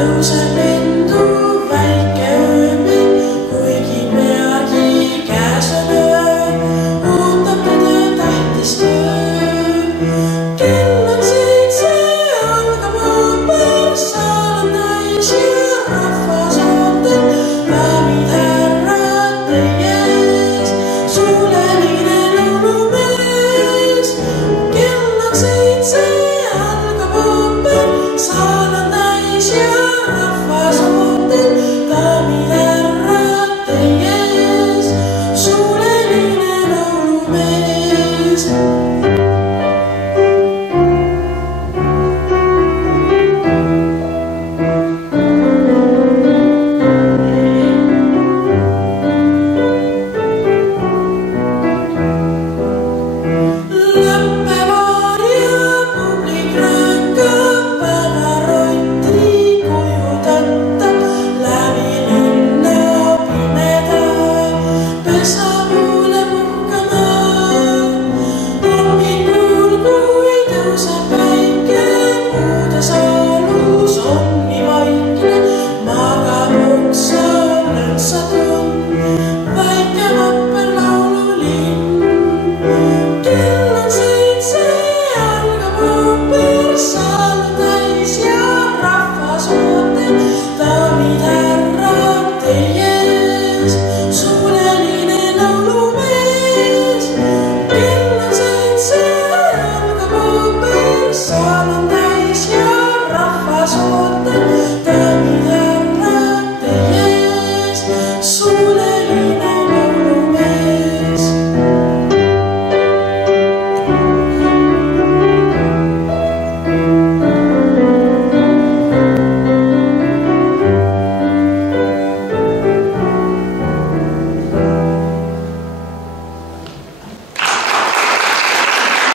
tõuseb lendu väike ööpilv, kuigi peagi käes on öö, ootab teda tähtis töö. Kell on 7, algab ooper, saal on täis ja rahvas ootab. Daamid, härrad, teie ees, suuleline laulumees. Kell on 7, algab ooper, saal on täis ja rahvas ootab.